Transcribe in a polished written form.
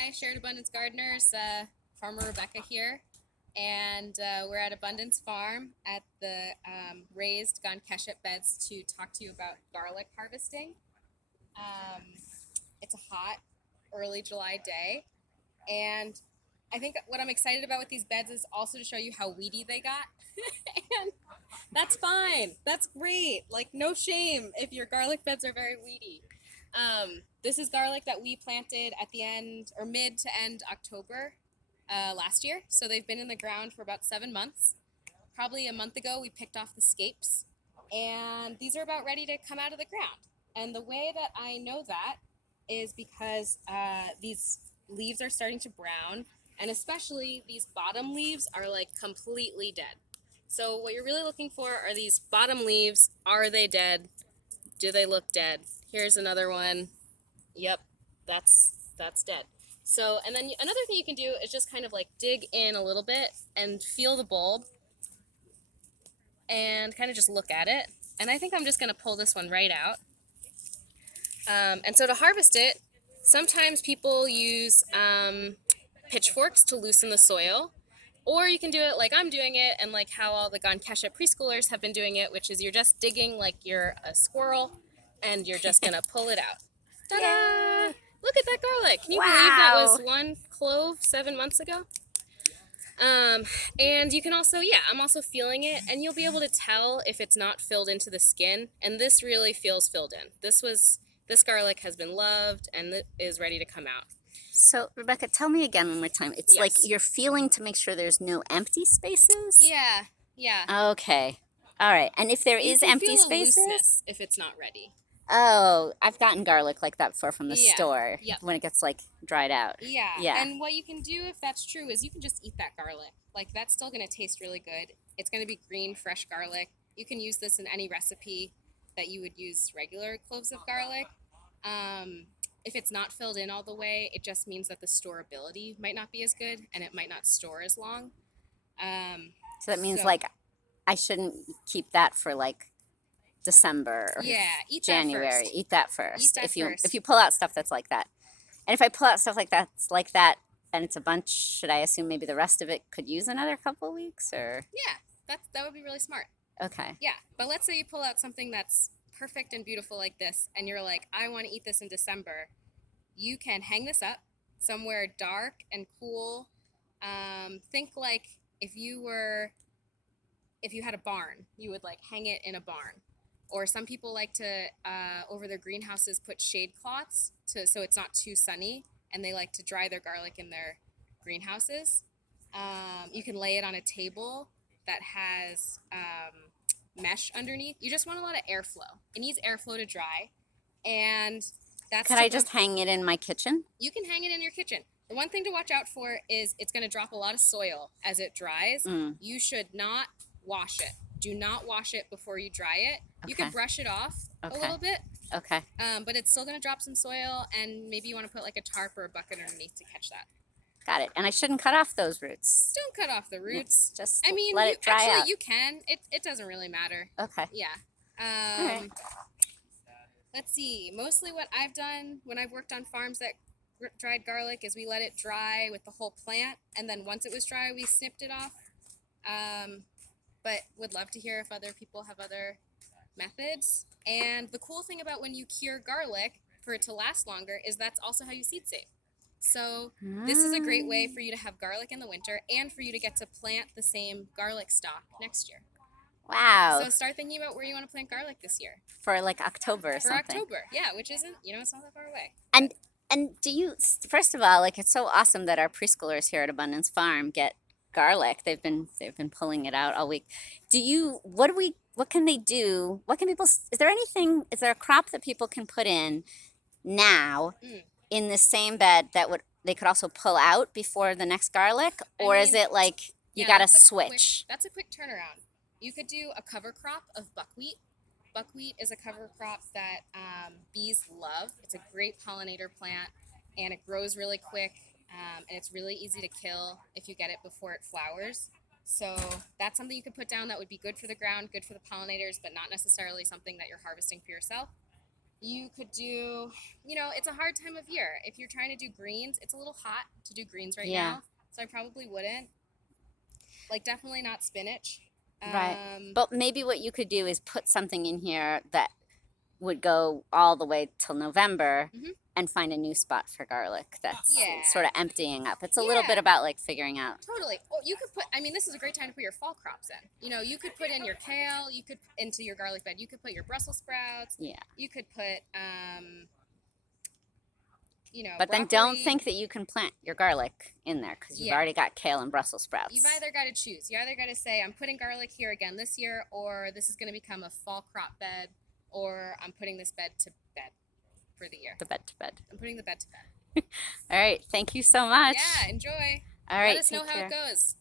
Hi, Shared Abundance Gardeners. Farmer Rebecca here, and we're at Abundance Farm at the raised Gone Keshet beds to talk to you about garlic harvesting. Um, it's a hot, early July day, and I think what I'm excited about with these beds is also to show you how weedy they got. And that's fine. That's great. Like, no shame if your garlic beds are very weedy. This is garlic that we planted at the end or mid to end October last year. So they've been in the ground for about 7 months. Probably a month ago, we picked off the scapes, and these are about ready to come out of the ground. And the way that I know that is because these leaves are starting to brown, and especially these bottom leaves are like completely dead. So what you're really looking for are these bottom leaves. Are they dead? Do they look dead? Here's another one. Yep, that's dead. So, and then another thing you can do is just kind of like dig in a little bit and feel the bulb and kind of just look at it. And I think I'm just going to pull this one right out. And so to harvest it, sometimes people use pitchforks to loosen the soil. Or you can do it like I'm doing it and like how all the Gone Keshet preschoolers have been doing it, which is you're just digging like you're a squirrel and you're just going to pull it out. Ta-da! Yay! Look at that garlic. Can you believe that was Wow. one clove 7 months ago? And you can also, yeah, I'm also feeling it, and you'll be able to tell if it's not filled into the skin. And this really feels filled in. This garlic has been loved and is ready to come out. So, Rebecca, tell me again one more time. It's like Yes. you're feeling to make sure there's no empty spaces? Yeah, yeah. Okay. All right. And if there You is can empty feel a spaces? looseness if it's not ready. Oh, I've gotten garlic like that before from the Yeah. store Yep. when it gets like dried out. Yeah. Yeah. And what you can do if that's true is you can just eat that garlic. Like, that's still going to taste really good. It's going to be green, fresh garlic. You can use this in any recipe that you would use regular cloves of garlic. If it's not filled in all the way, it just means that the storability might not be as good and it might not store as long. So that means So, like I shouldn't keep that for like December or yeah, eat January. that first. Eat that first. Eat that if you first. if you pull out stuff that's like that. And if I pull out stuff like that and it's a bunch, should I assume maybe the rest of it could use another couple weeks or Yeah, that would be really smart. okay. Yeah, but let's say you pull out something that's perfect and beautiful like this, and you're like, I want to eat this in December. You can hang this up somewhere dark and cool. Think like if you were, if you had a barn, you would like hang it in a barn. Or some people like to, over their greenhouses, put shade cloths so it's not too sunny, and they like to dry their garlic in their greenhouses. You can lay it on a table that has mesh underneath. You just want a lot of airflow. It needs airflow to dry, and that's. Could I just hang it in my kitchen? You can hang it in your kitchen. The one thing to watch out for is it's going to drop a lot of soil as it dries. You should not wash it. Do not wash it before you dry it. You can Okay. brush it off a Okay. little bit, Okay. but it's still going to drop some soil, and maybe you want to put like a tarp or a bucket underneath to catch that. Got it. And I shouldn't cut off those roots. Don't cut off the roots. Just I mean, let it dry actually, out. you can. It doesn't really matter. Okay. Yeah. All right. Let's see. Mostly what I've done when I've worked on farms that dried garlic is we let it dry with the whole plant, and then once it was dry, we snipped it off. But would love to hear if other people have other methods. And the cool thing about when you cure garlic for it to last longer is that's also how you seed save. So this is a great way for you to have garlic in the winter and for you to get to plant the same garlic stock next year. Wow. So start thinking about where you want to plant garlic this year. For like October or For something. October, yeah, which isn't, it's not that far away. And do you, first of all, like it's so awesome that our preschoolers here at Abundance Farm get garlic. They've been pulling it out all week. What can they do? What can people, is there a crop that people can put in now in the same bed that they could also pull out before the next garlic? Or is it like you got to switch? That's a quick turnaround. You could do a cover crop of buckwheat. Buckwheat is a cover crop that bees love. It's a great pollinator plant, and it grows really quick, and it's really easy to kill if you get it before it flowers. So that's something you could put down that would be good for the ground, good for the pollinators, but not necessarily something that you're harvesting for yourself. You could do, it's a hard time of year. If you're trying to do greens, it's a little hot to do greens right Yeah. now. So I probably wouldn't. Like, definitely not spinach. Right. Um, But maybe what you could do is put something in here that would go all the way till November Mhm. and find a new spot for garlic that's Yeah. sort of emptying up. It's a little bit Yeah. about like figuring out. Totally. Or you could put, I mean, this is a great time to put your fall crops in. You could put in your kale, you could into your garlic bed, you could put your Brussels sprouts, Yeah. you could put, But then don't broccoli. think that you can plant your garlic in there because you've Yeah. already got kale and Brussels sprouts. You've either got to choose. You either got to say, I'm putting garlic here again this year, or this is going to become a fall crop bed, or I'm putting this bed to bed for the year. The bed to bed. I'm putting the bed to bed. All right. Thank you so much. Yeah, enjoy. All right. Let us know take how care. it goes.